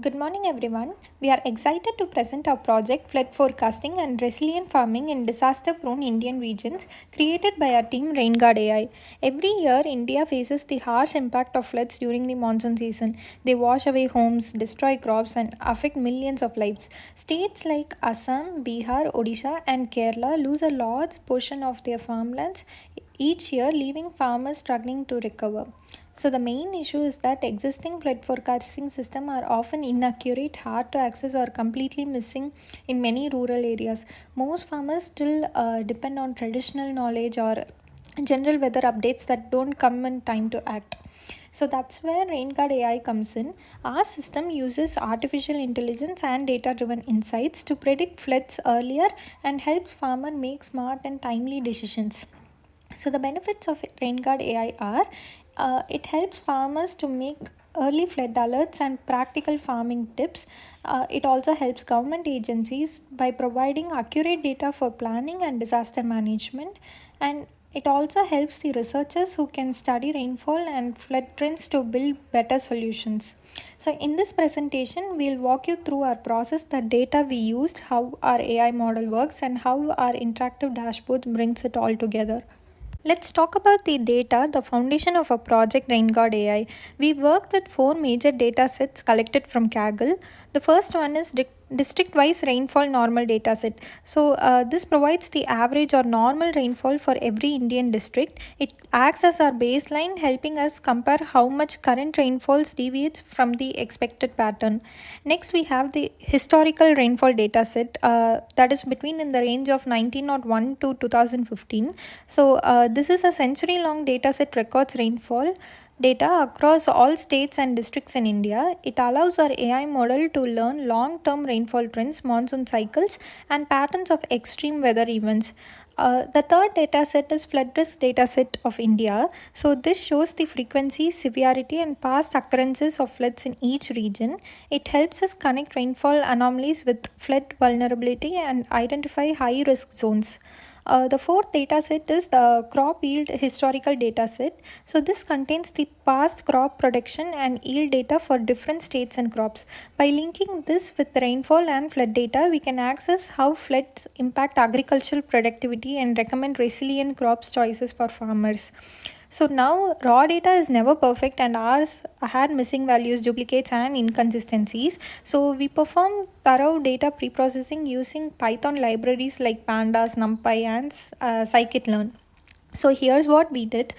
Good morning, everyone. We are excited to present our project Flood Forecasting and Resilient Farming in Disaster Prone Indian Regions, created by our team RainGuard AI. Every year, India faces the harsh impact of floods during the monsoon season. They wash away homes, destroy crops, and affect millions of lives. States like Assam, Bihar, Odisha, and Kerala lose a large portion of their farmlands each year, leaving farmers struggling to recover. So the main issue is that existing flood forecasting systems are often inaccurate, hard to access, or completely missing in many rural areas. Most farmers still depend on traditional knowledge or general weather updates that don't come in time to act. So that's where RainGuard AI comes in. Our system uses artificial intelligence and data driven insights to predict floods earlier and helps farmers make smart and timely decisions. So the benefits of RainGuard AI are it helps farmers to make early flood alerts and practical farming tips. It also helps government agencies by providing accurate data for planning and disaster management. And it also helps the researchers who can study rainfall and flood trends to build better solutions. So in this presentation, we'll walk you through our process, the data we used, how our AI model works, and how our interactive dashboard brings it all together. Let's talk about the data, the foundation of our project RainGuard AI. We worked with four major data sets collected from Kaggle. The first one is district-wise rainfall normal data set. So this provides the average or normal rainfall for every Indian district. It acts as our baseline, helping us compare how much current rainfalls deviates from the expected pattern. Next, we have the historical rainfall data set that is between in the range of 1901 to 2015. So this is a century-long data set records rainfall data across all states and districts in India. It allows our AI model to learn long term rainfall trends, monsoon cycles, and patterns of extreme weather events. The third data set is flood risk data set of India. So this shows the frequency, severity, and past occurrences of floods in each region. It helps us connect rainfall anomalies with flood vulnerability and identify high risk zones. The fourth data set is the crop yield historical data set. So this contains the past crop production and yield data for different states and crops. By linking this with rainfall and flood data, we can access how floods impact agricultural productivity and recommend resilient crops choices for farmers. So now raw data is never perfect and ours had missing values, duplicates and inconsistencies. So we perform thorough data preprocessing using Python libraries like Pandas, NumPy and scikit-learn. So here's what we did.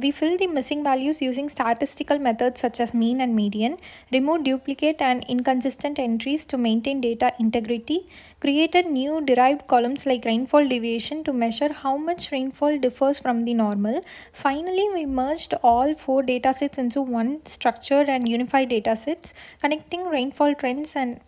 We filled the missing values using statistical methods such as mean and median, removed duplicate and inconsistent entries to maintain data integrity, created new derived columns like rainfall deviation to measure how much rainfall differs from the normal. Finally, we merged all four datasets into one structured and unified datasets, connecting rainfall trends and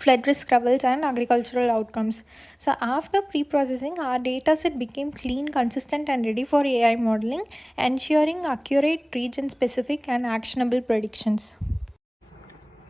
flood risk levels and agricultural outcomes. So after pre-processing, our dataset became clean, consistent and ready for AI modeling, ensuring accurate region-specific and actionable predictions.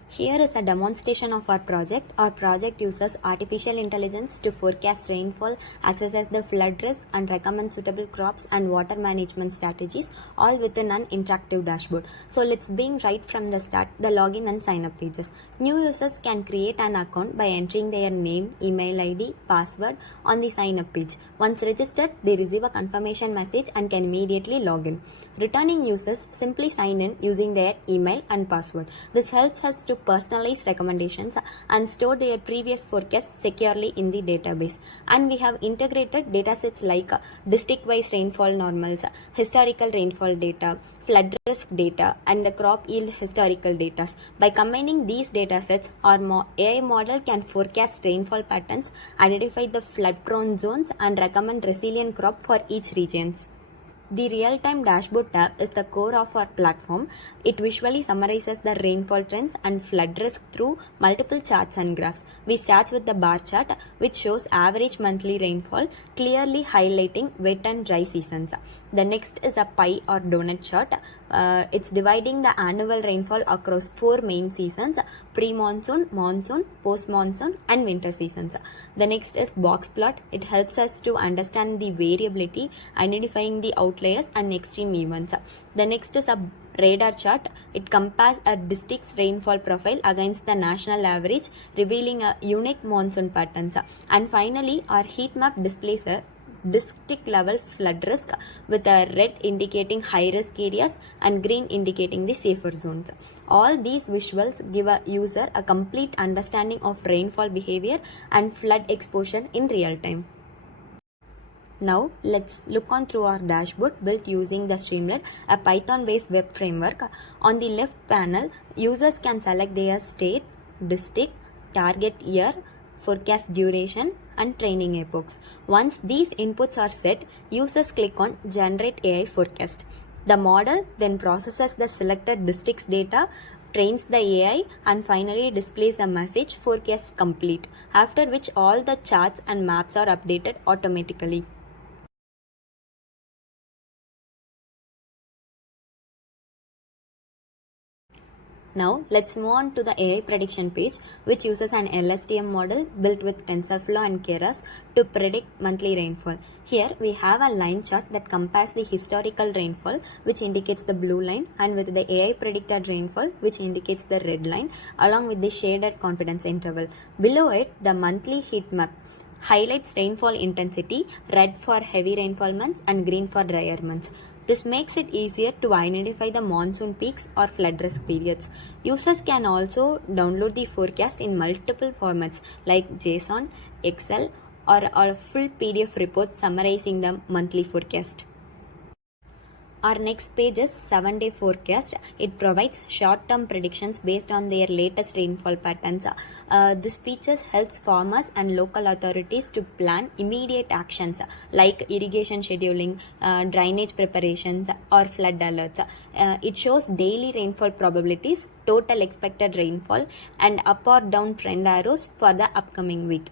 Here is a demonstration of our project. Our project uses artificial intelligence to forecast rainfall, assesses the flood risk, and recommend suitable crops and water management strategies, all within an interactive dashboard. So let's begin right from the start, the login and sign up pages. New users can create an account by entering their name, email ID, password on the sign up page. Once registered, they receive a confirmation message and can immediately log in. Returning users simply sign in using their email and password. This helps us to personalize recommendations and store their previous forecasts securely in the database. And we have integrated datasets like district-wise rainfall normals, historical rainfall data, flood risk data, and the crop yield historical data. By combining these datasets, our AI model can forecast rainfall patterns, identify the flood-prone zones, and recommend resilient crop for each region. The real-time dashboard tab is the core of our platform. It visually summarizes the rainfall trends and flood risk through multiple charts and graphs. We start with the bar chart, which shows average monthly rainfall, clearly highlighting wet and dry seasons. The next is a pie or donut chart. It's dividing the annual rainfall across four main seasons: pre-monsoon, monsoon, post-monsoon, and winter seasons. The next is box plot. It helps us to understand the variability, identifying the outliers and extreme events. The next is a radar chart. It compares a district's rainfall profile against the national average, revealing a unique monsoon patterns. And finally, our heat map displays a district level flood risk, with a red indicating high risk areas and green indicating the safer zones. All these visuals give a user a complete understanding of rainfall behavior and flood exposure in real time. Now let's look on through our dashboard built using the Streamlit, a Python-based web framework. On the left panel, users can select their state, district, target year, forecast duration, and training epochs. Once these inputs are set, users click on Generate AI Forecast. The model then processes the selected district's data, trains the AI, and finally displays a message forecast complete, after which all the charts and maps are updated automatically. Now let's move on to the AI prediction page, which uses an LSTM model built with TensorFlow and Keras to predict monthly rainfall. Here we have a line chart that compares the historical rainfall, which indicates the blue line, and with the AI predicted rainfall, which indicates the red line, along with the shaded confidence interval. Below it, the monthly heat map highlights rainfall intensity, red for heavy rainfall months and green for drier months. This makes it easier to identify the monsoon peaks or flood risk periods. Users can also download the forecast in multiple formats like JSON, Excel, or a full PDF report summarizing the monthly forecast. Our next page is 7-day forecast. It provides short-term predictions based on their latest rainfall patterns. This feature helps farmers and local authorities to plan immediate actions like irrigation scheduling, drainage preparations, or flood alerts. It shows daily rainfall probabilities, total expected rainfall, and up or down trend arrows for the upcoming week.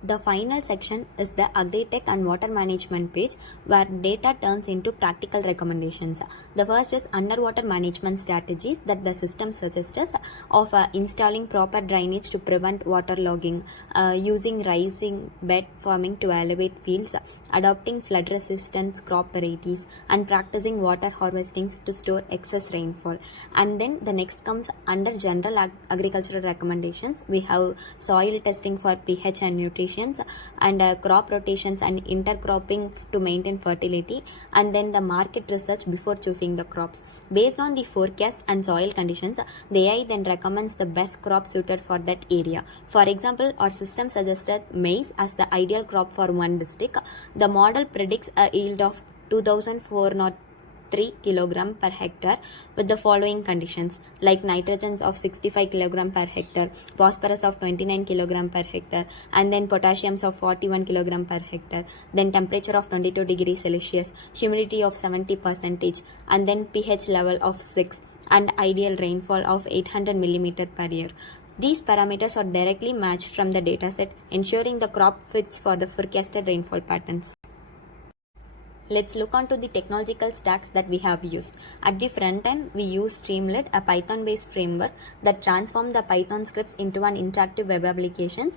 The final section is the Agri-Tech and water management page, where data turns into practical recommendations. The first is underwater management strategies that the system suggests of installing proper drainage to prevent waterlogging, using rising bed farming to elevate fields, adopting flood resistant crop varieties, and practicing water harvesting to store excess rainfall. And then the next comes under general agricultural recommendations. We have soil testing for pH and nutrition, and crop rotations and intercropping to maintain fertility, and then the market research before choosing the crops. Based on the forecast and soil conditions, the AI then recommends the best crop suited for that area. For example, our system suggested maize as the ideal crop for one district. The model predicts a yield of 2,403 kilogram per hectare with the following conditions, like nitrogens of 65 kilogram per hectare, phosphorus of 29 kilogram per hectare, and then potassiums of 41 kilogram per hectare, then temperature of 22 degrees Celsius, humidity of 70%, and then pH level of 6, and ideal rainfall of 800 millimeter per year. These parameters are directly matched from the dataset, ensuring the crop fits for the forecasted rainfall patterns. Let's look onto the technological stacks that we have used. At the front end, we use Streamlit, a Python-based framework that transforms the Python scripts into an interactive web application.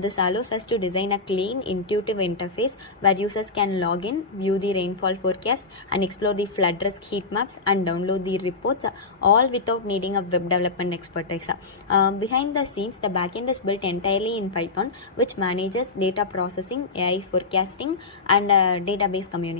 This allows us to design a clean, intuitive interface where users can log in, view the rainfall forecast, and explore the flood risk heat maps and download the reports, all without needing a web development expertise. Behind the scenes, the backend is built entirely in Python, which manages data processing, AI forecasting, and database communication.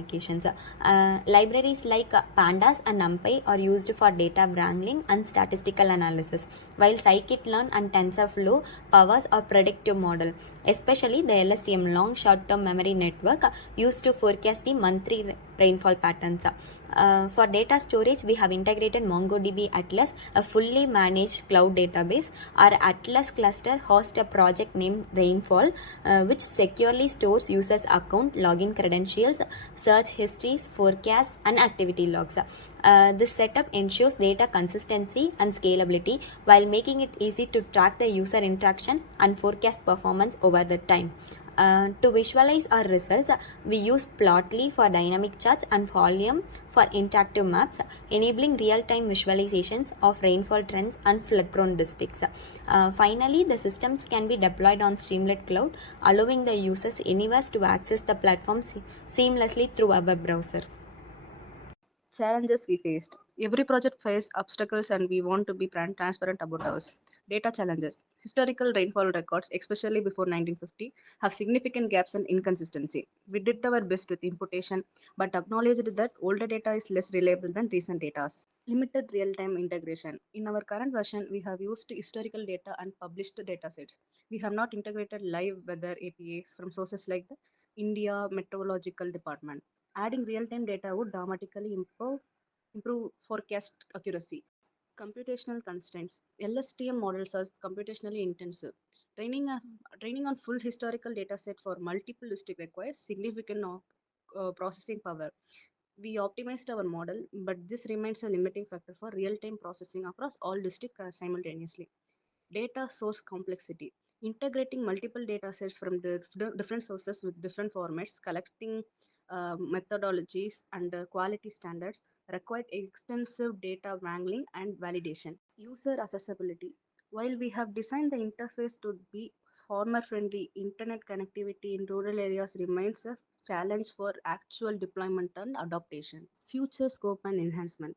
Libraries like Pandas and NumPy are used for data wrangling and statistical analysis, while scikit-learn and TensorFlow powers our predictive model, especially the LSTM long short-term memory network used to forecast the monthly rainfall patterns. For data storage, we have integrated MongoDB Atlas, a fully managed cloud database. Our Atlas cluster hosts a project named Rainfall, which securely stores users' account, login credentials, search histories, forecasts, and activity logs. This setup ensures data consistency and scalability while making it easy to track the user interaction and forecast performance over the time. To visualize our results, we use Plotly for dynamic charts and Folium for interactive maps, enabling real-time visualizations of rainfall trends and flood-prone districts. Finally, the systems can be deployed on Streamlit Cloud, allowing the users anywhere to access the platform seamlessly through a web browser. Challenges we faced. Every project faced obstacles and we want to be transparent about ours. Data challenges. Historical rainfall records, especially before 1950, have significant gaps and inconsistency. We did our best with imputation, but acknowledged that older data is less reliable than recent data. Limited real-time integration. In our current version, we have used historical data and published datasets. We have not integrated live weather APIs from sources like the India Meteorological Department. Adding real-time data would dramatically improve forecast accuracy. Computational constraints. LSTM models are computationally intensive. Training, a, training on full historical data set for multiple districts requires significant processing power. We optimized our model, but this remains a limiting factor for real-time processing across all districts simultaneously. Data source complexity. Integrating multiple data sets from different sources with different formats, collecting methodologies and quality standards required extensive data wrangling and validation. User accessibility. While we have designed the interface to be farmer friendly, internet connectivity in rural areas remains a challenge for actual deployment and adaptation. Future scope and enhancement.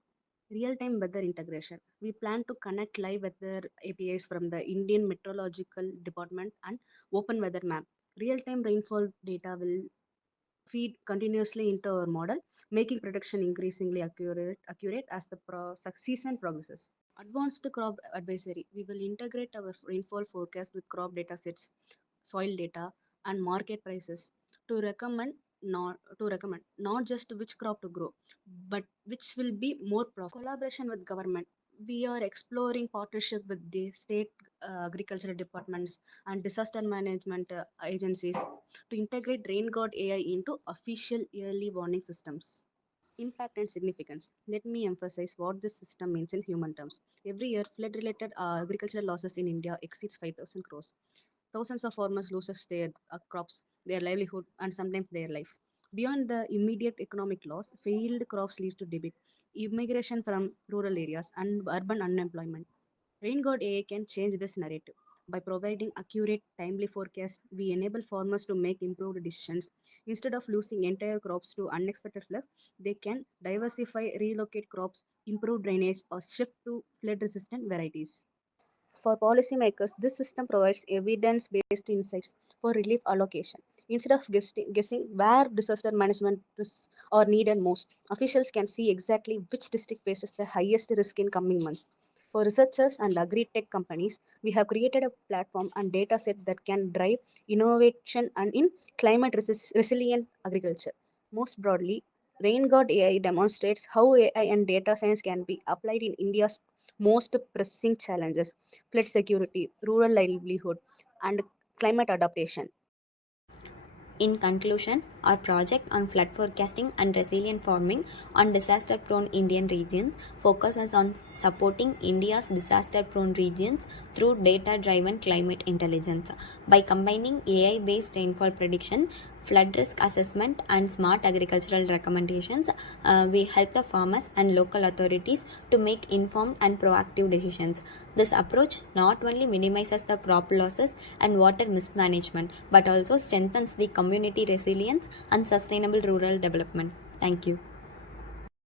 Real-time weather integration. We plan to connect live weather APIs from the Indian Meteorological Department and Open Weather Map. Real-time rainfall data will feed continuously into our model, making prediction increasingly accurate as the season progresses. Advanced crop advisory. We will integrate our rainfall forecast with crop data sets, soil data, and market prices to recommend not just which crop to grow, but which will be more profitable. Collaboration with government. We are exploring partnership with the state agricultural departments and disaster management agencies to integrate RainGuard AI into official yearly warning systems. Impact and significance. Let me emphasize what this system means in human terms. Every year, flood-related agricultural losses in India exceeds 5,000 crores. Thousands of farmers loses their crops, their livelihood, and sometimes their lives. Beyond the immediate economic loss, failed crops lead to debit, immigration from rural areas, and urban unemployment. RainGuard AI can change this narrative. By providing accurate, timely forecasts, we enable farmers to make improved decisions. Instead of losing entire crops to unexpected floods, they can diversify, relocate crops, improve drainage, or shift to flood-resistant varieties. For policymakers, this system provides evidence-based insights for relief allocation. Instead of guessing where disaster management risks are needed most, officials can see exactly which district faces the highest risk in coming months. For researchers and agri-tech companies, we have created a platform and data set that can drive innovation and in climate resilient agriculture. Most broadly, RainGuard AI demonstrates how AI and data science can be applied in India's most pressing challenges: flood security, rural livelihood, and climate adaptation. In conclusion, our project on flood forecasting and resilient farming on disaster prone Indian regions focuses on supporting India's disaster prone regions through data driven climate intelligence. By combining AI based rainfall prediction, flood risk assessment, and smart agricultural recommendations, we help the farmers and local authorities to make informed and proactive decisions. This approach not only minimizes the crop losses and water mismanagement but also strengthens the community resilience and sustainable rural development. Thank you.